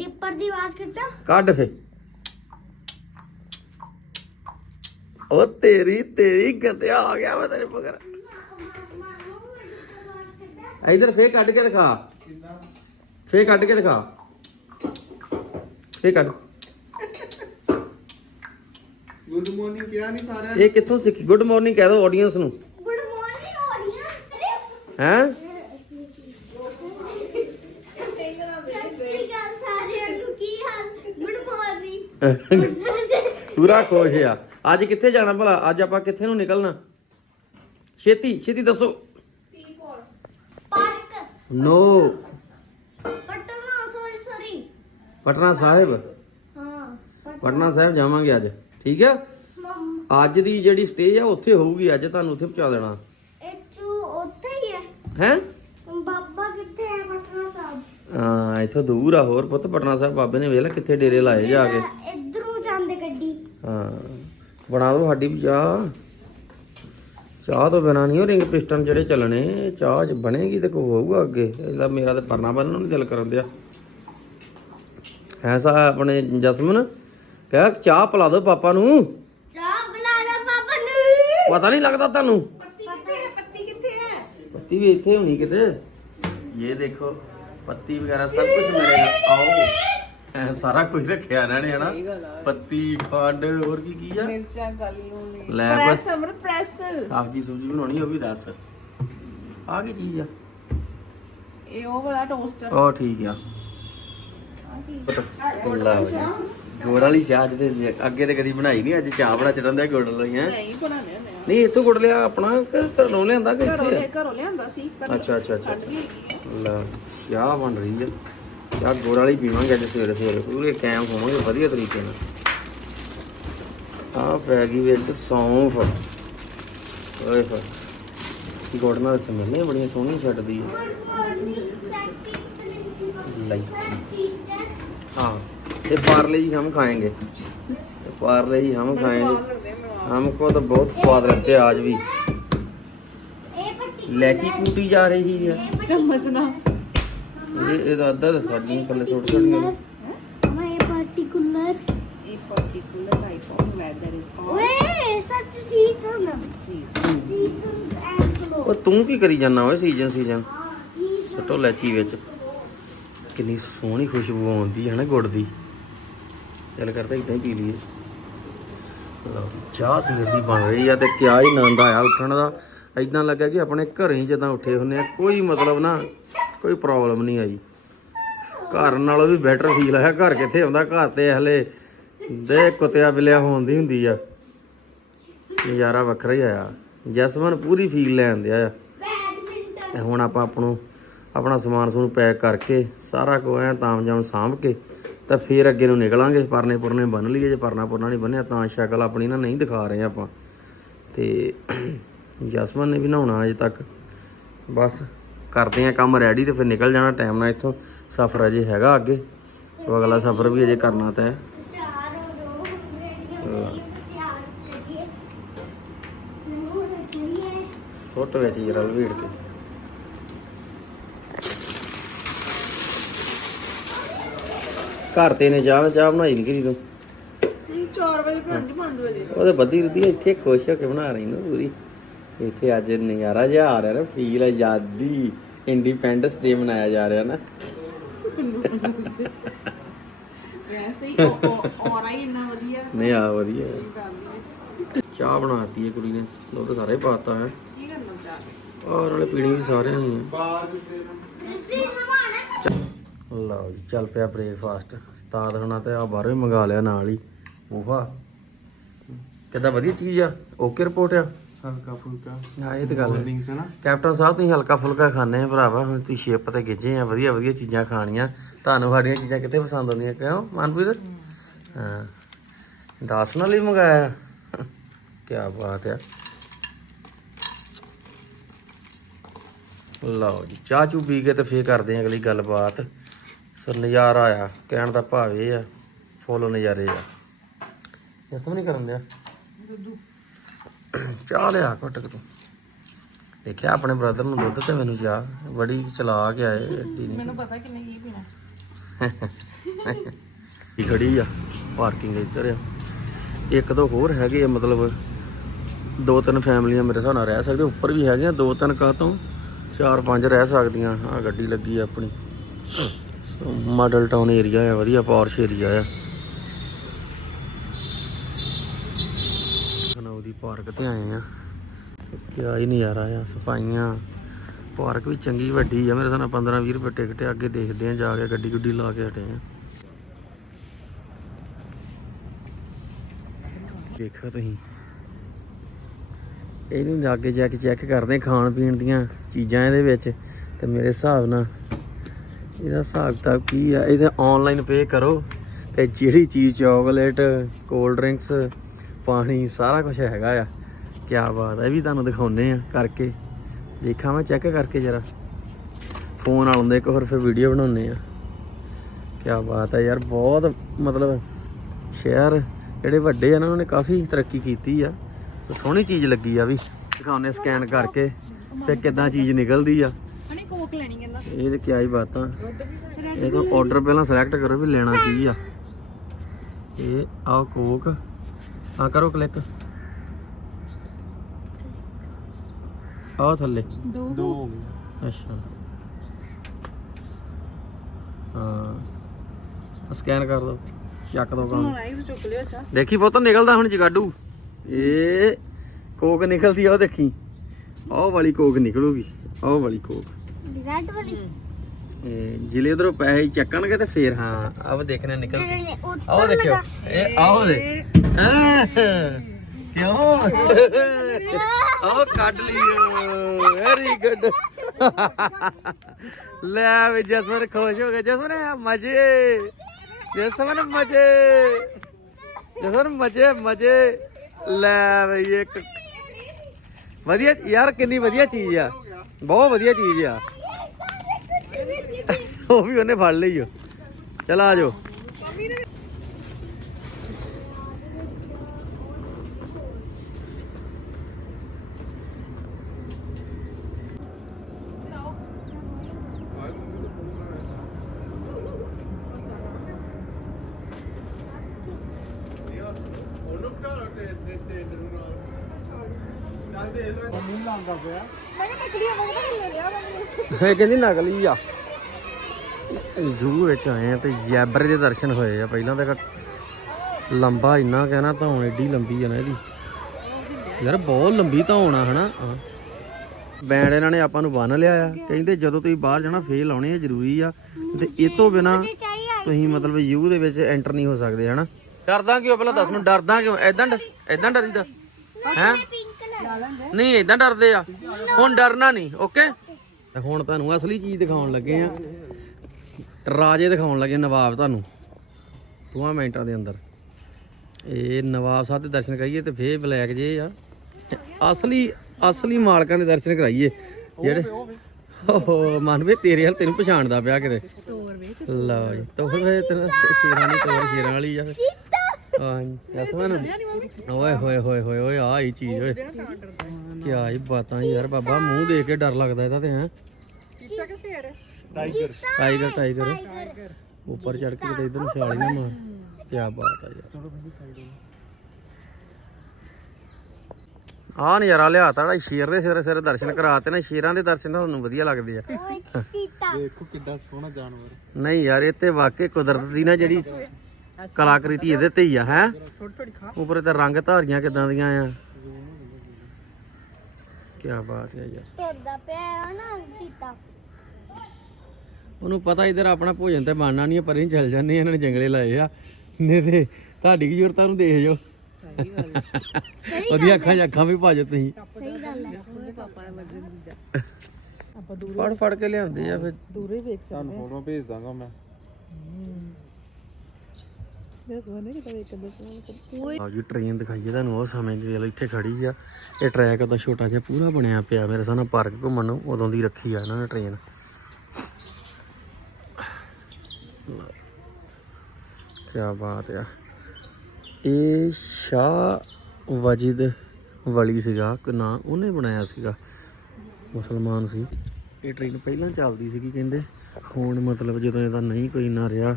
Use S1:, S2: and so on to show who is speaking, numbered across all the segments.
S1: Dipper ਦੀ ਆਵਾਜ਼ ਕੱਟਾ
S2: ਕੱਢ ਫੇ। ਉਹ ਤੇਰੀ ਤੇਰੀ ਗੰਦਿਆ ਆ ਗਿਆ ਮੈਂ ਤੇਰੇ ਮਗਰ। ਇਧਰ ਫੇ ਕੱਢ ਕੇ ਦਿਖਾ। ਫੇ ਕੱਢ ਕੇ ਦਿਖਾ। ਫੇ ਕੱਢ।
S3: ਗੁੱਡ ਮਾਰਨਿੰਗ ਕਿਹਾ ਨਹੀਂ ਸਾਰਿਆਂ
S2: ਇਹ ਕਿੱਥੋਂ ਸਿੱਖੀ? ਗੁੱਡ ਮਾਰਨਿੰਗ ਕਹਿ ਦੋ ਆਡੀਅנס ਨੂੰ।
S1: ਗੁੱਡ ਮਾਰਨਿੰਗ ਹੋ ਰਹੀ ਹੈ ਸਿਰਫ
S2: ਹੈ
S1: ਸਤਿ ਸ਼੍ਰੀ ਅਕਾਲ ਸਾਰਿਆਂ ਨੂੰ ਕੀ ਹਾਲ ਗੁੱਡ ਮਾਰਨਿੰਗ
S2: ਪੂਰਾ ਖੁਸ਼ ਆ। ਅੱਜ ਕਿੱਥੇ ਜਾਣਾ ਭਲਾ? ਅੱਜ ਆਪਾਂ ਕਿੱਥੇ ਨੂੰ ਨਿਕਲਣਾ? ਛੇਤੀ ਛੇਤੀ ਦੱਸੋ।
S1: Park.
S2: No.
S1: Patna sorry sorry
S2: Patna Sahib?
S1: ਹਾਂ
S2: ਪਟਨਾ ਸਾਹਿਬ ਜਾਵਾਂਗੇ ਅੱਜ। ਠੀਕ ਆ?
S1: ਮਮ।
S2: ਅੱਜ ਦੀ ਜਿਹੜੀ ਸਟੇ ਆ ਉੱਥੇ ਹੋਊਗੀ। ਅੱਜ ਤੁਹਾਨੂੰ ਉੱਥੇ ਪਹੁੰਚਾ ਦੇਣਾ।
S1: ਇਹ ਚੂ ਉੱਥੇ ਹੀ ਹੈ।
S2: ਹੈ?
S1: ਬਾਬਾ ਕਿੱਥੇ ਹੈ ਪਟਨਾ ਸਾਹਿਬ?
S2: ਹਾਂ ਇੱਥੋਂ ਦੂਰ ਆ। ਹੋਰ ਪੁੱਤ ਪਟਨਾ ਸਾਹਿਬ ਬਾਬੇ ਨੇ ਵੇਖ ਲੈ ਕਿੱਥੇ ਡੇਰੇ ਲਾਏ ਜਾ ਕੇ। ਹਾਂ। ਬਣਾ ਦਿਓ ਸਾਡੀ ਵੀ ਚਾਹ। ਚਾਹ ਤੋਂ ਬਿਨਾ ਨਹੀਂ ਉਹ ਰਿੰਗ ਪਿਸਟਨ ਜਿਹੜੇ ਚੱਲਣੇ ਚਾਹ ਚ ਬਣੇਗੀ ਤੇ ਕੋ ਹੋਊਗਾ ਅੱਗੇ। ਇਹਦਾ ਮੇਰਾ ਤੇ ਪਰਨਾ ਬੰਨਣ ਨੂੰ ਦਿਲ ਕਰਨ ਦਿਆ। ਐਸਾ ਆਪਣੇ ਜਸਮਨ ਕਹਿ ਚਾਹ ਪਿਲਾ ਦਿਓ ਪਾਪਾ ਨੂੰ।
S1: ਚਾਹ ਬਣਾ ਲੈ ਬਾਬਾ ਨੂੰ।
S2: ਪਤਾ ਨਹੀਂ ਲੱਗਦਾ ਤੁਹਾਨੂੰ?
S1: ਪੱਤੀ ਕਿੱਥੇ ਹੈ? ਪੱਤੀ ਕਿੱਥੇ ਹੈ?
S2: ਪੱਤੀ ਵੀ ਇੱਥੇ ਹੋਣੀ ਕਿਤੇ? ਇਹ ਦੇਖੋ ਪੱਤੀ ਵਗੈਰਾ ਸਭ ਕੁਝ ਮਿਲੇਗਾ ਆਓ। ਸਾਰਾ ਕੁਝ ਰੱਖਿਆ ਇਹਨਾਂ ਨੇ ਹਨਾ? ਪੱਤੀ ਖੰਡ ਹੋਰ ਕੀ ਕੀ ਆ?
S4: ਮਿਰਚਾਂ ਕਾਲੀ ਲੂਣ।
S2: ਲੈ ਬਸ।
S4: ਪ੍ਰੈਸ ਅਮਰ ਪ੍ਰੈਸ
S2: ਸਬਜੀ ਸੁਬਜੀ ਬਣਾਉਣੀ ਉਹ ਵੀ ਦੱਸ। ਆ ਕੀ ਚੀਜ਼ ਆ?
S4: ਇਹ ਉਹ ਵਾਲਾ ਟੋਸਟਰ
S2: ਉਹ ਠੀਕ ਆ। ਗੁੜ ਵਾਲੀ ਚਾਹ ਜਿਹਦੇ ਅੱਗੇ ਤੇ ਕਦੀ ਬਣਾਈ ਨਹੀਂ ਅੱਜ ਚਾਹ ਬੜਾ ਚੜਨ ਗੁੜ ਵਾਲੀ ਹੈ?
S4: ਨਹੀਂ ਬਣਾਣੇ ਨੇ
S2: ਨਹੀਂ ਇੱਥੋਂ ਗੁੜ ਲਿਆ ਆਪਣਾ ਕਿ ਘਰੋਂ ਲਿਆਂਦਾ ਕਿ
S4: ਘਰੋਂ
S2: ਇੱਥੇ
S4: ਲੈ ਘਰੋਂ ਲਿਆਂਦਾ ਸੀ ਪਰ
S2: ਅੱਛਾ ਅੱਛਾ ਅੱਛਾ।
S4: ਕੱਢ ਲਈ
S2: ਲੈ ਚਾਹ ਬਣ ਰਹੀ ਆ। ਚਾਹ ਗੁੜ ਵਾਲੀ ਪੀਵਾਂਗੇ ਅੱਜ ਸਵੇਰੇ ਸਵੇਰੇ ਪੂਰੇ ਕਾਇਮ ਹੋਵਾਂਗੇ ਵਧੀਆ ਤਰੀਕੇ ਨਾਲ ਆ ਪੈ ਗਈ ਵਿੱਚ ਸੌਂਫ ਓਏ ਹੋਏ ਗੁੜ ਨਾਲ ਸਮਝਨੇ ਬੜੀਆਂ ਸੋਹਣੀਆਂ ਛੱਡਦੀ ਆ इलायची हाँ ये पार्ले जी हम खाएंगे ये पार्ले जी हम खाएंगे हमको तो बहुत स्वाद लगते हैं आज भी
S1: ਇਹ ਪੱਤੀ
S2: इलायची कूटी जा रही है
S4: ਚਮਚ ਨਾ
S2: ਇਹ ਇਹਦਾ ਅੱਧਾ ਤਾਂ ਛੱਡ ਨਹੀਂ ਕੱਲੇ ਸੁੱਟ ਛੱਡਣਗੇ
S1: ਮੈਂ ਇਹ ਪਾਰਟਿਕੂਲਰ
S2: ਤੂੰ ਕੀ ਕਰੀ ਜਾਂਦਾ ਓਏ ਸੀਜ਼ਨ ਸੀਜ਼ਨ ਸਟੋ ਲੈਚੀ ਵਿੱਚ। ਕਿੰਨੀ ਸੋਹਣੀ ਖੁਸ਼ਬੂ ਆਉਂਦੀ ਹੈ ਨਾ ਗੁੜ ਦੀ। ਚੱਲ ਕਰਦਾ ਇਦਾਂ ਹੀ ਪੀ ਲਈਏ। ਲਓ ਚਾਹ ਸਵੇਰ ਬਣ ਰਹੀ ਆ ਤੇ ਕਿਆ ਹੀ ਆਨੰਦ ਆਇਆ ਉੱਠਣ ਦਾ। ਐਦਾਂ ਲੱਗਿਆ ਕਿ ਆਪਣੇ ਘਰੇ ਹੀ ਜਦੋਂ ਉੱਠੇ ਹੁੰਨੇ ਆ। ਕੋਈ ਮਤਲਬ ਨਾ। ਕੋਈ ਪ੍ਰੋਬਲਮ ਨਹੀਂ ਆਈ ਘਰ ਨਾਲੋਂ ਵੀ ਬੈਟਰ ਫੀਲ ਆਇਆ ਘਰ ਕਿੱਥੇ ਆਉਂਦਾ ਘਰ ਤੇ ਹਲੇ ਦੇ ਕੁੱਤਿਆ ਬਿਲਿਆ ਹੋਣ ਦੀ ਹੁੰਦੀ ਆ। ਨਜ਼ਾਰਾ ਵੱਖਰਾ ਹੀ ਆਇਆ। ਜਸਮਨ ਪੂਰੀ ਫੀਲ ਲੈਣ ਦਿਆ ਆ।
S1: ਬੈਡਮਿੰਟਨ
S2: ਤੇ ਹੁਣ ਆਪਾਂ ਆਪ ਨੂੰ ਆਪਣਾ ਸਮਾਨ ਸਮੂਨ ਪੈਕ ਕਰਕੇ ਸਾਰਾ ਕੁਝ ਐ ਤਾਮਜਾਮ ਸਾਂਭ ਕੇ ਤਾਂ ਫੇਰ ਅੱਗੇ ਨੂੰ ਨਿਕਲਾਂਗੇ। ਪਰਨੇ ਪੁਰਨੇ ਬੰਨ ਲਈਏ। ਜੇ ਪਰਨਾ ਪੁਰਨਾ ਨਹੀਂ ਬੰਨਿਆ ਤਾਂ ਸ਼ਕਲ ਆਪਣੀ ਨਾ ਨਹੀਂ ਦਿਖਾ ਰਹੇ ਆਪਾਂ। ਤੇ ਜਸਮਨ ਨੇ ਵੀ ਨਹਾਉਣਾ ਅਜੇ ਤੱਕ। ਬਸ। ਕਰਦੇ ਆ ਕੰਮ ਰੈਡੀ ਤੇ ਫਿਰ ਨਿਕਲ ਜਾਣਾ ਟਾਈਮ ਨਾਲ ਇੱਥੋਂ। ਸਫ਼ਰ ਅਜੇ ਹੈਗਾ ਅੱਗੇ। ਸੋ ਅਗਲਾ ਸਫ਼ਰ ਵੀ ਅਜੇ ਕਰਨਾ ਤਾਂ ਹੈ। ਸੁੱਟ ਵਿੱਚ ਜਰਾ ਲਵੇੜ ਕੇ। ਘਰ ਤੇ ਨੇ ਚਾਹ ਚਾਹ ਬਣਾਈ ਨਹੀਂ ਕਰੀ ਤੂੰ?
S4: 4 ਵਜੇ 5 5 ਵਜੇ।
S2: ਉਹਦੇ ਬੱਦੀ ਰੁੱਦੀ ਇੱਥੇ ਖੁਸ਼ ਹੋ ਕੇ ਬਣਾ ਰਹੀ ਨਾ ਪੂਰੀ। ਇੱਥੇ ਅੱਜ ਨਜ਼ਾਰਾ ਜਿਹਾ ਆ ਰਿਹਾ ਨਾ ਫੀਲ ਆਜ਼ਾਦੀ ਇੰਡੀਪੈਂਡੈਂਸ ਡੇ ਮਨਾਇਆ ਜਾ ਰਿਹਾ ਨਾ।
S4: ਵੈਸੇ ਹੀ ਔਰਾ ਹੀ ਇੰਨਾ ਵਧੀਆ।
S2: ਨਹੀਂ ਆ ਵਧੀਆ। ਚਾਹ ਬਣਾਤੀ ਹੈ ਕੁੜੀ ਨੇ ਦੁੱਧ ਸਾਰਾ ਹੀ ਪਾਤਾ ਹੈ।
S4: ਕੀ ਕਰਨਾ ਚਾਹ?
S2: ਔਰ ਨਾਲੇ ਪੀਣੀ ਵੀ ਸਾਰਿਆਂ ਹੀ ਹੈ। ਲਓ ਜੀ ਚੱਲ ਪਿਆ ਬ੍ਰੇਕਫਾਸਟ ਉਸਤਾਦ ਹੁਣਾਂ ਤੇ ਆ ਬਾਹਰੋਂ ਹੀ ਮੰਗਾ ਲਿਆ ਨਾਲ ਹੀ। ਉਫਾ ਕਿੱਦਾਂ ਵਧੀਆ ਚੀਜ਼ ਆ? ਓਕੇ ਰਿਪੋਰਟ ਆ?
S3: ਹਲਕਾ ਫੁਲਕਾ।
S2: ਹਾਂ ਇਹ ਤੇ ਗੱਲ ਹੈ।
S3: ਹੈ ਨਾ।
S2: ਕੈਪਟਨ ਸਾਹਿਬ ਤੁਸੀਂ ਹਲਕਾ ਫੁਲਕਾ ਖਾਣੇ ਆ ਭਰਾਵਾ। ਹੁਣ ਤੁਸੀਂ ਸ਼ੇਪ ਤੇ ਗਿੱਜੇ ਆ ਵਧੀਆ ਵਧੀਆ ਚੀਜ਼ਾਂ ਖਾਣੀਆਂ। ਤੁਹਾਨੂੰ ਸਾਡੀਆਂ ਚੀਜ਼ਾਂ ਕਿੱਥੇ ਪਸੰਦ ਆਉਂਦੀਆਂ? ਕਿਉਂ ਮਨਪ੍ਰੀਤ? ਹਾਂ। ਦਾਸ ਨਾਲ ਹੀ ਮੰਗਾਇਆ। ਕੀ ਬਾਤ ਆ। ਲਓ ਜੀ ਚਾਹ ਚੂ ਪੀ ਕੇ ਤੇ ਫੇਰ ਕਰਦੇ ਆ ਅਗਲੀ ਗੱਲਬਾਤ। ਸੋ ਨਜ਼ਾਰਾ ਆ। ਕਹਿਣ ਦਾ ਭਾਵ ਇਹ ਆ ਫੁੱਲ ਨਜ਼ਾਰੇ ਆ। ਇਸ ਤੋਂ ਨਹੀਂ ਕਰਨ ਦਿਆ? ਚਾਹ ਲਿਆ ਘੁੱਟ ਕੇ ਤੂੰ। ਦੇਖਿਆ ਆਪਣੇ ਬ੍ਰਦਰ ਨੂੰ ਦੁੱਧ ਤੇ ਮੈਨੂੰ ਚਾਹ। ਬੜੀ ਚਲਾ ਕੇ ਆਏ ਐਡੀ ਨਹੀਂ
S4: ਮੈਨੂੰ ਪਤਾ ਕਿੰਨੇ ਕੀ ਪੀਣਾ।
S2: ਇਹ ਖੜੀ ਆ? ਪਾਰਕਿੰਗ ਇੱਧਰ ਆ। ਇੱਕ ਦੋ ਹੋਰ ਹੈਗੇ ਆ ਮਤਲਬ ਦੋ ਤਿੰਨ ਫੈਮਲੀਆਂ ਮੇਰੇ ਹਿਸਾਬ ਨਾਲ ਰਹਿ ਸਕਦੇ ਉੱਪਰ ਵੀ ਹੈਗੀਆਂ ਦੋ ਤਿੰਨ ਕਾ ਤੋਂ ਚਾਰ ਪੰਜ ਰਹਿ ਸਕਦੀਆਂ। ਆ ਗੱਡੀ ਲੱਗੀ ਆ ਆਪਣੀ। ਮਾਡਲ ਟਾਊਨ ਏਰੀਆ ਆ ਵਧੀਆ ਪੌਰਸ਼ ਏਰੀਆ ਆ ਖਨੌਰੀ ਦੀ ਪਾਰਕ ਤੇ ਆਏ ਆ। ਕਿਆ ਹੀ ਨਜ਼ਾਰਾ ਆ, ਸਫਾਈਆਂ। ਪਾਰਕ ਵੀ ਚੰਗੀ ਵੱਡੀ ਆ, ਮੇਰੇ ਹਿਸਾਬ ਨਾਲ 15 20 ਰੁਪਏ ਟਿਕਟ ਆ, ਅੱਗੇ ਦੇਖਦੇ ਆ ਜਾ ਕੇ ਗੱਡੀ ਗੁੱਡੀ ਲਾ ਕੇ ਹਟੇ ਆ। ਦੇਖੋ ਤੁਸੀਂ। ਇਹਨੂੰ ਜਾ ਕੇ ਜਾ ਕੇ ਚੈੱਕ ਕਰਦੇ ਖਾਣ ਪੀਣ ਦੀਆਂ ਚੀਜ਼ਾਂ ਇਹਦੇ ਵਿੱਚ ਤੇ ਮੇਰੇ ਹਿਸਾਬ ਨਾਲ ਇਹਦਾ ਹਿਸਾਬ ਕਿਤਾਬ ਕੀ ਆ, ਇਹਦੇ ਆਨਲਾਈਨ ਪੇ ਕਰੋ ਤੇ ਜਿਹੜੀ ਚੀਜ਼ ਚਾਕਲੇਟ ਕੋਲਡ ਡਰਿੰਕਸ ਪਾਣੀ ਸਾਰਾ ਕੁਝ ਹੈਗਾ ਆ। ਕੀ ਬਾਤ ਹੈ ਇਹ ਵੀ ਤੁਹਾਨੂੰ ਦਿਖਾਉਨੇ ਆ ਕਰਕੇ। ਦੇਖਾਂ ਮੈਂ ਚੈੱਕ ਕਰਕੇ ਜਰਾ। ਫੋਨ ਨਾਲ ਹੁੰਦੇ ਇੱਕ ਹੋਰ ਫਿਰ ਵੀਡੀਓ ਬਣਾਉਨੇ ਆ। ਕੀ ਬਾਤ ਹੈ ਯਾਰ ਬਹੁਤ ਮਤਲਬ ਸ਼ਹਿਰ ਜਿਹੜੇ ਵੱਡੇ ਆ ਨਾ ਉਹਨਾਂ ਨੇ ਕਾਫੀ ਤਰੱਕੀ ਕੀਤੀ ਆ। ਤੇ ਸੋਹਣੀ ਚੀਜ਼ ਲੱਗੀ ਆ ਵੀ। ਦਿਖਾਉਨੇ ਸਕੈਨ ਕਰਕੇ ਤੇ ਕਿੱਦਾਂ ਚੀਜ਼ ਨਿਕਲਦੀ ਆ।
S4: ਹਣੀ ਕੋਕ ਲੈਣੀ ਕਹਿੰਦਾ
S2: ਇਹ ਤੇ ਕਿਆ ਹੀ ਬਾਤਾਂ ਇਹ ਤੋਂ ਆਰਡਰ ਪਹਿਲਾਂ ਸਿਲੈਕਟ ਕਰੋ ਵੀ ਲੈਣਾ ਕੀ ਆ। ਇਹ ਆਹ ਕੋਕ ਆ ਕਰੋ ਕਲਿੱਕ ਆਹ ਥੱਲੇ।
S4: ਦੋ।
S3: ਦੋ ਹੋ ਗਏ
S2: ਅੱਛਾ। ਹਾਂ। ਸਕੈਨ ਕਰ ਦੋ। ਚੱਕ ਦੋ ਕੰਮ।
S4: ਲਾਈਵ ਚੁੱਕ ਲਿਓ ਚਾ
S2: ਦੇਖੀ ਪੁੱਤ ਨਿਕਲਦਾ ਹੁਣ ਜਗਾਡੂ ਇਹ ਕੋਕ ਨਿਕਲਦੀ ਆ ਉਹ ਦੇਖੀ। ਆਹ ਵਾਲੀ ਕੋਕ ਨਿਕਲੂਗੀ। ਆਹ ਵਾਲੀ ਕੋਕ।
S1: ਰੈਡ ਵਾਲੀ।
S2: ਇਹ ਜ਼ਿਲ੍ਹੇ ਉਧਰੋਂ ਪੈਸੇ ਚੱਕਣਗੇ ਤੇ ਫੇਰ ਹਾਂ ਆਹ ਦੇਖਣਾ ਨਿਕਲ ਕੇ
S1: ਉਹ
S2: ਆਹ ਦੇਖਿਓ। ਇਹ ਆਹ ਦੇ ਹੈਂ। ਕਿਉਂ? ਆਹ ਕੱਢ ਲਿਓ ਵੈਰੀ ਗੁੱਡ ਲੈ ਵੀ ਜਸਮਨ ਖੁਸ਼ ਹੋ ਗਿਆ ਜਸਮਨ ਮਜ਼ੇ। ਜਸਮਨ ਮਜ਼ੇ। ਜਸਮਨ ਮਜ਼ੇ ਮਜ਼ੇ। ਲੈ ਬਈ ਇੱਕ ਵਧੀਆ ਯਾਰ ਕਿੰਨੀ ਵਧੀਆ ਚੀਜ਼ ਆ। ਬਹੁਤ ਵਧੀਆ ਚੀਜ਼ ਆ। ਉਹ ਵੀ ਉਹਨੇ ਫੜ ਲਈ ਓ ਚਲ ਆ ਜਾਓ
S3: ਉਹਨੂੰ ਘਟਾ ਤੇ ਤੇ ਤੇ ਨੂੰ ਨਾਲ ਚੱਲ ਦੇ ਲੈ ਮੂੰਹ ਲਾਉਂਦਾ ਪਿਆ
S1: ਮੈਂ ਨਿਕਲੀ ਆਵਾਂਗਾ ਲੈ ਲਿਆ
S2: ਇਹ ਕਹਿੰਦੀ ਨਕਲੀ ਆ। ਜ਼ੂ ਵਿੱਚ ਆਏ ਆ ਤੇ ਜੈਬਰ ਦੇ ਦਰਸ਼ਨ ਹੋਏ ਆ। ਪਹਿਲਾਂ ਤਾਂ ਇੱਕ ਲੰਬਾ ਇੰਨਾ ਕਹਿਣਾ ਧੌਣ ਏਡੀ ਲੰਬੀ ਆ ਨਾ ਇਹਦੀ। ਯਾਰ, ਬਹੁਤ ਲੰਬੀ ਧੌਣ ਆ ਹਨਾ? ਹਾਂ। ਬੈਂਡ ਇਹਨਾਂ ਨੇ ਆਪਾਂ ਨੂੰ ਬੰਨ ਲਿਆ ਆ। ਕਹਿੰਦੇ ਜਦੋਂ ਤੁਸੀਂ ਬਾਹਰ ਜਾਣਾ ਫੇਲ ਲਾਉਣੇ ਆ, ਜ਼ਰੂਰੀ ਆ। ਤੇ ਇਹ ਤੋਂ ਬਿਨਾ ਤੁਸੀਂ ਮਤਲਬ ਯੂ ਦੇ ਵਿੱਚ ਐਂਟਰ ਨਹੀਂ ਹੋ ਸਕਦੇ, ਹਨਾ? ਡਰਦਾ ਕਿਉਂ? ਪਹਿਲਾਂ ਦੱਸ ਮੈਨੂੰ, ਡਰਦਾ ਕਿਉਂ? ਐਦਾਂ ਐਦਾਂ ਡਰੀਦਾ। ਹੈ? ਨਹੀਂ ਇਦਾਂ ਡਰਦੇ ਆ। ਹੁਣ ਡਰਨਾ ਨਹੀਂ ਓਕੇ ਤੇ ਹੁਣ ਤੁਹਾਨੂੰ ਅਸਲੀ ਚੀਜ਼ ਦਿਖਾਉਣ ਲੱਗੇ ਆ। ਰਾਜੇ ਦਿਖਾਉਣ ਲੱਗੇ ਨਵਾਬ ਤੁਹਾਨੂੰ। ਦੋਵਾਂ ਮਿੰਟਾਂ ਦੇ ਅੰਦਰ। ਇਹ ਨਵਾਬ ਸਾਹਿਬ ਦੇ ਦਰਸ਼ਨ ਕਰੀਏ ਤੇ ਫੇਰ ਬਲੈਕ ਜੇ ਆ। ਅਸਲੀ ਅਸਲੀ ਮਾਲਕਾਂ ਦੇ ਦਰਸ਼ਨ ਕਰਾਈਏ। ਜਿਹੜੇ ਓਹੋ, ਮਨ ਵੀ ਤੇਰੇ ਹਾਲ ਤੈਨੂੰ ਪਛਾਣਦਾ ਪਿਆ ਕਿਤੇ।
S4: ਤੋਰ ਵੇਖ
S2: ਲਓ ਜੀ, ਤੋਰ ਵੇ ਤੇਰਾ ਸ਼ੇਰਾਂ ਦੀ ਤੋਰ, ਸ਼ੇਰਾਂ ਵਾਲੀ ਆ। ਹਾਂ ਜਸਮਨ ਓਏ ਹੋਏ ਹੋਏ ਹੋਏ ਓਏ ਆ ਹੀ ਚੀਜ਼ ਓਏ। ਕੀ ਆਈ ਬਾਤਾਂ ਯਾਰ ਬਾਬਾ ਮੂੰਹ ਦੇਖ ਕੇ ਡਰ ਲੱਗਦਾ ਇਹਦਾ ਤੇ ਹੈ?
S4: ਕੀਤਾ ਕਿ ਫੇਰ?
S3: ਟਾਈਗਰ।
S2: Tiger tiger. ਉੱਪਰ ਚੜ ਕੇ ਤੇ ਇਧਰ ਨੂੰ ਛਾਲੀ ਨਾ ਮਾਰ। ਕੀ ਬਾਤ ਆ ਯਾਰ। ਆ ਨਜ਼ਾਰਾ ਲਿਆਤਾ ਜਿਹੜਾ ਸ਼ੇਰ ਦੇ ਸਿਰੇ ਸਿਰੇ ਦਰਸ਼ਨ ਕਰਾਤੇ ਨਾ ਸ਼ੇਰਾਂ ਦੇ ਦਰਸ਼ਨ ਤੁਹਾਨੂੰ ਵਧੀਆ ਲੱਗਦੇ ਆ।
S1: ਉਹ ਇੱਕ ਚੀਤਾ
S3: ਦੇਖੋ ਕਿੱਡਾ ਸੋਹਣਾ ਜਾਨਵਰ।
S2: ਨਹੀਂ ਯਾਰ ਇਹ ਤੇ ਵਾਕਈ ਕੁਦਰਤ ਦੀ ਨਾ ਜਿਹੜੀ ਕਲਾਕ੍ਰਿਤੀ ਇਹਦੇ ਤੇ ਹੀ ਆ ਹੈ?
S4: ਥੋੜੀ ਥੋੜੀ ਖਾ।
S2: ਉੱਪਰ ਤੇ ਰੰਗ ਧਾਰੀਆਂ ਕਿਦਾਂ ਦੀਆਂ ਆ? ਕੀ ਬਾਤ ਹੈ ਯਾਰ।
S1: ਤੁਰਦਾ ਪਿਆ ਨਾ ਚੀਤਾ
S2: ਉਹਨੂੰ ਪਤਾ ਇਧਰ ਆਪਣਾ ਭੋਜਨ ਤੇ ਬਣਨਾ ਨਹੀਂ ਪਰ ਅਸੀਂ ਚੱਲ ਜਾਂਦੇ ਇਹਨਾਂ ਨੇ ਜੰਗਲੇ ਲਾਏ ਆ। ਨਹੀਂ ਤੇ ਤੁਹਾਡੀ ਕੀ ਜ਼ਰੂਰਤ ਉਹਨੂੰ ਦੇਖ ਜਾਓ। ਉਹਦੀਆਂ ਅੱਖਾਂ 'ਚ ਅੱਖਾਂ ਵੀ ਭਾਜੋ ਤੁਸੀਂ।
S1: ਸਹੀ ਗੱਲ ਹੈ
S4: ਉਹਦੇ ਪਾਪਾ ਦਾ ਮਰਜ਼ੀ ਦੂਜਾ ਆਪਾਂ ਦੂਰ
S2: ਫੜ ਫੜ ਕੇ ਲਿਆਉਂਦੇ ਆ ਫਿਰ।
S4: ਦੂਰੇ ਹੀ ਵੇਖ
S3: ਤੁਹਾਨੂੰ ਫੋਟੋ ਭੇਜ ਦਾਂਗਾ ਮੈਂ
S4: ਸਕਦੇ ਦੱਸ ਬਨੇ ਕਿ ਤਵੇ ਇੱਕ ਦੱਸੋ
S2: ਆ? ਜੀ ਟ੍ਰੇਨ ਦਿਖਾਈਏ ਤੁਹਾਨੂੰ, ਉਹ ਸਮੇਂ ਦੀ ਦੇਖ ਲਓ ਇੱਥੇ ਖੜੀ ਆ। ਇਹ ਟਰੈਕ ਉਹਦਾ ਛੋਟਾ ਜਿਹਾ ਪੂਰਾ ਬਣਿਆ ਪਿਆ, ਮੇਰੇ ਸਾਹਮਣੇ ਪਾਰਕ ਘੁੰਮਣ ਨੂੰ, ਉਦੋਂ ਦੀ ਰੱਖੀ ਆ ਇਹਨਾਂ ਨੇ ਟ੍ਰੇਨ ਕੀ ਬਾਤ ਆ। ਇਹ ਸ਼ਾਹ ਵਜੀਦ ਵਲੀ ਸੀਗਾ, ਕਿ ਨਾ ਉਹਨੇ ਬਣਾਇਆ ਸੀਗਾ। ਮੁਸਲਮਾਨ ਸੀ। ਇਹ ਟ੍ਰੇਨ ਪਹਿਲਾਂ ਚੱਲਦੀ ਸੀਗੀ, ਕਹਿੰਦੇ। ਹੁਣ ਮਤਲਬ ਜਦੋਂ ਇਹਦਾ ਨਹੀਂ ਕੋਈ ਨਾ ਰਿਹਾ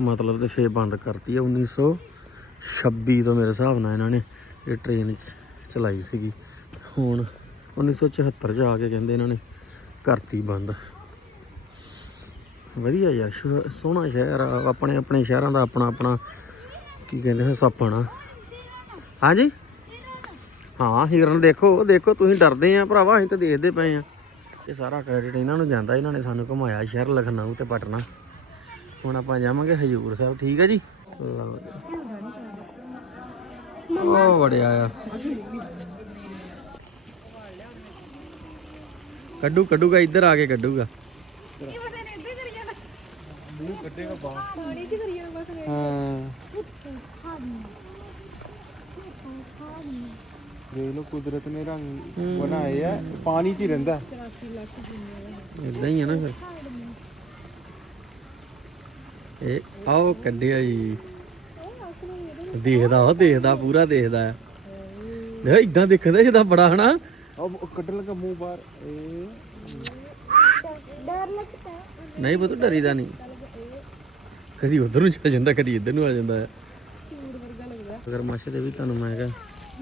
S2: ਮਤਲਬ ਤੇ ਫੇਰ ਬੰਦ ਕਰਤੀ ਹੈ 1926 ਤੋਂ ਮੇਰੇ ਹਿਸਾਬ ਨਾਲ ਇਹਨਾਂ ਨੇ ਇਹ ਟ੍ਰੇਨ ਚਲਾਈ ਸੀਗੀ। ਹੁਣ 1974 ਚ ਆ ਕੇ ਕਹਿੰਦੇ ਇਹਨਾਂ ਨੇ ਕਰਤੀ ਬੰਦ। ਵਧੀਆ ਯਾਰ ਸੋਹਣਾ ਸ਼ਹਿਰ ਆ, ਆਪਣੇ ਆਪਣੇ ਸ਼ਹਿਰਾਂ ਦਾ ਆਪਣਾ ਆਪਣਾ ਕੀ ਕਹਿੰਦੇ ਹੈ ਸਪਨਾ ਹਾਂਜੀ? ਹਾਂ, ਹਿਰਨ ਦੇਖੋ ਦੇਖੋ, ਤੁਸੀਂ ਡਰਦੇ ਆ ਭਰਾਵਾ, ਅਸੀਂ ਤਾਂ ਦੇਖਦੇ ਪਏ ਆ। ਇਹ ਸਾਰਾ ਕ੍ਰੈਡਿਟ ਇਹਨਾਂ ਨੂੰ ਜਾਂਦਾ, ਇਹਨਾਂ ਨੇ ਸਾਨੂੰ ਘੁਮਾਇਆ ਸ਼ਹਿਰ ਲਖਨਊ ਤੇ ਪਟਨਾ। ਹੁਣ ਆਪਾਂ ਜਾਵਾਂਗੇ ਹਜੂਰ ਸਾਹਿਬ ਠੀਕ ਹੈ ਜੀ? ਲਓ ਜੀ। ਉਹ ਵੜਿਆ ਆ। ਕੱਢੂ ਕੱਢੂਗਾ ਇੱਧਰ ਆ ਕੇ ਕੱਢੂਗਾ।
S4: ਇਹ ਬਸ ਇਹਨੇ ਇੱਦਾਂ ਕਰੀ ਜਾਣਾ।
S3: ਮੂੰਹ ਕੱਢੇਗਾ ਬਾਹਰ।
S4: ਪਾਣੀ 'ਚ ਕਰੀ ਜਾਣਾ ਬਸ।
S2: ਹਾਂ
S3: ਦੇਖ ਲਓ ਕੁਦਰਤ ਨੇ ਰੰਗ ਬਣਾਏ ਆ ਪਾਣੀ 'ਚ ਹੀ ਰਹਿੰਦਾ।
S2: ਇਦਾਂ ਹੀ ਆ ਨਾ ਫਿਰ। ਇਹ ਆਓ ਕੱਢਿਆ ਜੀ। ਦੇਖਦਾ ਉਹ ਦੇਖਦਾ ਪੂਰਾ ਦੇਖਦਾ। ਦੇਖ ਇਦਾਂ ਦਿਖਦਾ ਇਹਦਾ ਬੜਾ ਹਨਾ?
S3: ਉਹ ਕੱਢਣ ਲੱਗਾ ਮੂੰਹ ਬਾਹਰ। ਇਹ
S1: ਡਰ ਲੱਗਦਾ
S2: ਨਹੀਂ ਪਤਾ ਡਰੀਦਾ ਨਹੀਂ। ਕਦੀ ਉਧਰ ਨੂੰ ਚਲ ਜਾਂਦਾ ਕਦੀ ਇੱਧਰ ਨੂੰ ਆ ਜਾਂਦਾ। ਹੈ ਅਗਰ ਮਾਸ਼ੇ ਦੇ ਵੀ ਤੁਹਾਨੂੰ ਮੈਂ ਕਿਹਾ